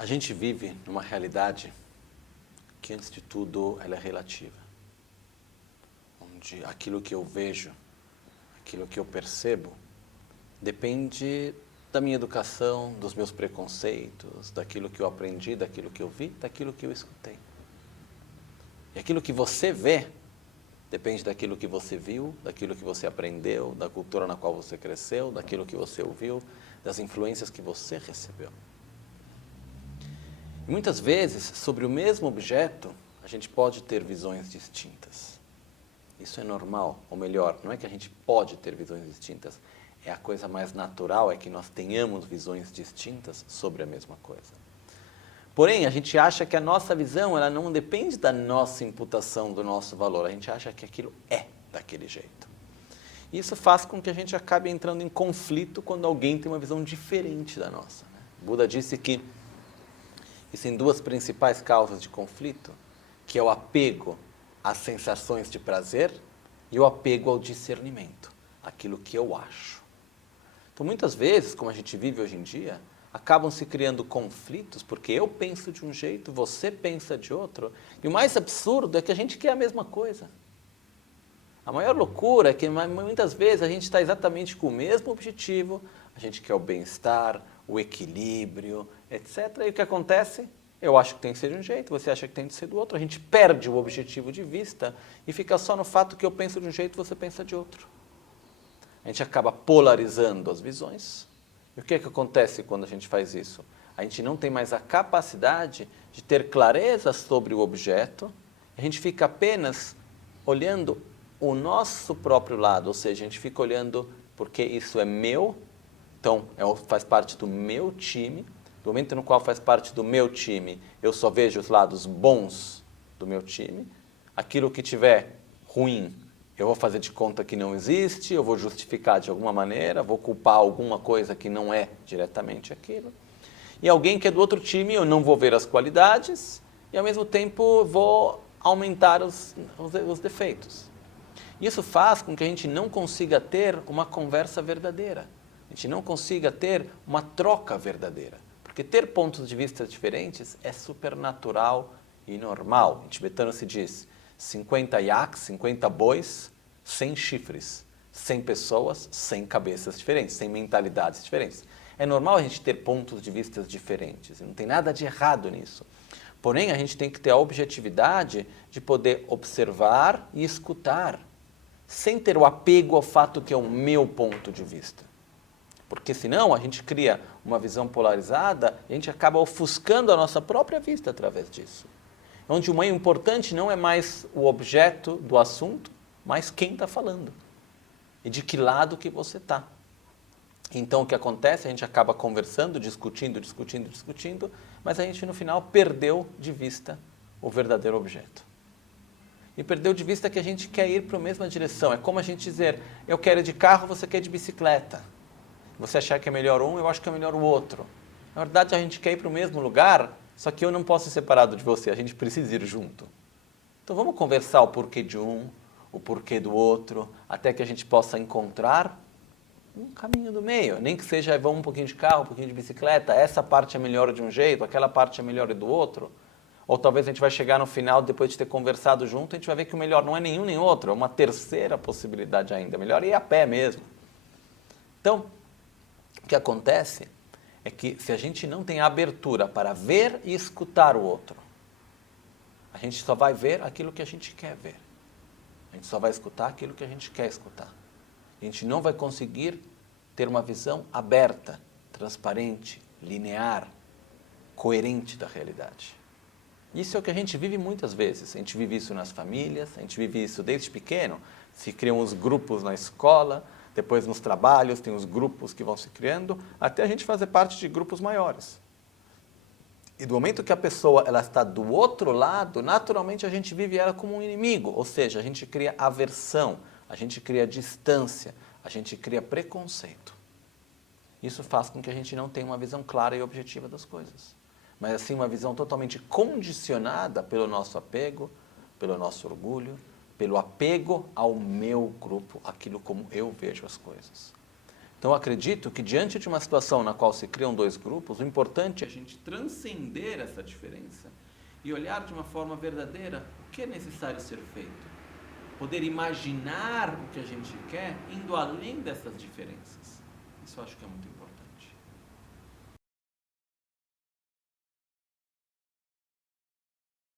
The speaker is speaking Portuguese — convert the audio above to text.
A gente vive numa realidade que, antes de tudo, ela é relativa. Onde aquilo que eu vejo, aquilo que eu percebo, depende da minha educação, dos meus preconceitos, daquilo que eu aprendi, daquilo que eu vi, daquilo que eu escutei. E aquilo que você vê depende daquilo que você viu, daquilo que você aprendeu, da cultura na qual você cresceu, daquilo que você ouviu, das influências que você recebeu. E muitas vezes, sobre o mesmo objeto, a gente pode ter visões distintas. Isso é normal, ou melhor, não é que a gente pode ter visões distintas, é a coisa mais natural, é que nós tenhamos visões distintas sobre a mesma coisa. Porém, a gente acha que a nossa visão ela não depende da nossa imputação, do nosso valor, a gente acha que aquilo é daquele jeito. Isso faz com que a gente acabe entrando em conflito quando alguém tem uma visão diferente da nossa. Buda disse que existem duas principais causas de conflito, que é o apego às sensações de prazer e o apego ao discernimento, aquilo que eu acho. Então, muitas vezes, como a gente vive hoje em dia, acabam se criando conflitos, porque eu penso de um jeito, você pensa de outro, e o mais absurdo é que a gente quer a mesma coisa. A maior loucura é que muitas vezes a gente está exatamente com o mesmo objetivo, a gente quer o bem-estar, o equilíbrio, etc. E o que acontece? Eu acho que tem que ser de um jeito, você acha que tem que ser do outro. A gente perde o objetivo de vista e fica só no fato que eu penso de um jeito e você pensa de outro. A gente acaba polarizando as visões. E o que acontece quando a gente faz isso? A gente não tem mais a capacidade de ter clareza sobre o objeto, a gente fica apenas olhando o nosso próprio lado, ou seja, a gente fica olhando porque isso é meu, então faz parte do meu time. Do momento no qual faz parte do meu time, eu só vejo os lados bons do meu time. Aquilo que tiver ruim, eu vou fazer de conta que não existe, eu vou justificar de alguma maneira, vou culpar alguma coisa que não é diretamente aquilo. E alguém que é do outro time, eu não vou ver as qualidades e, ao mesmo tempo, vou aumentar os defeitos. Isso faz com que a gente não consiga ter uma conversa verdadeira. A gente não consiga ter uma troca verdadeira. Porque ter pontos de vista diferentes é super natural e normal. Em tibetano se diz 50 yaks, 50 bois, 100 chifres, 100 pessoas, 100 cabeças diferentes, 100 mentalidades diferentes. É normal a gente ter pontos de vista diferentes, não tem nada de errado nisso. Porém, a gente tem que ter a objetividade de poder observar e escutar, sem ter o apego ao fato que é o meu ponto de vista. Porque senão a gente cria uma visão polarizada e a gente acaba ofuscando a nossa própria vista através disso. Onde o importante não é mais o objeto do assunto, mas quem está falando. E de que lado que você está. Então o que acontece? A gente acaba conversando, discutindo, mas a gente no final perdeu de vista o verdadeiro objeto. E perdeu de vista que a gente quer ir para a mesma direção. É como a gente dizer, eu quero ir de carro, você quer ir de bicicleta. Você achar que é melhor um, eu acho que é melhor o outro. Na verdade, a gente quer ir para o mesmo lugar, só que eu não posso ser separado de você, a gente precisa ir junto. Então vamos conversar o porquê de um, o porquê do outro, até que a gente possa encontrar um caminho do meio. Nem que seja, vamos um pouquinho de carro, um pouquinho de bicicleta, essa parte é melhor de um jeito, aquela parte é melhor do outro. Ou talvez a gente vai chegar no final, depois de ter conversado junto, a gente vai ver que o melhor não é nenhum nem outro, é uma terceira possibilidade ainda. Melhor ir a pé mesmo. Então, o que acontece é que se a gente não tem abertura para ver e escutar o outro, a gente só vai ver aquilo que a gente quer ver. A gente só vai escutar aquilo que a gente quer escutar. A gente não vai conseguir ter uma visão aberta, transparente, linear, coerente da realidade. Isso é o que a gente vive muitas vezes. A gente vive isso nas famílias, a gente vive isso desde pequeno. Se criam os grupos na escola, depois nos trabalhos tem os grupos que vão se criando, até a gente fazer parte de grupos maiores. E do momento que a pessoa ela está do outro lado, naturalmente a gente vive ela como um inimigo, ou seja, a gente cria aversão, a gente cria distância, a gente cria preconceito. Isso faz com que a gente não tenha uma visão clara e objetiva das coisas. Mas assim, uma visão totalmente condicionada pelo nosso apego, pelo nosso orgulho, pelo apego ao meu grupo, aquilo como eu vejo as coisas. Então, eu acredito que diante de uma situação na qual se criam dois grupos, o importante é a gente transcender essa diferença e olhar de uma forma verdadeira o que é necessário ser feito. Poder imaginar o que a gente quer indo além dessas diferenças. Isso eu acho que é muito importante.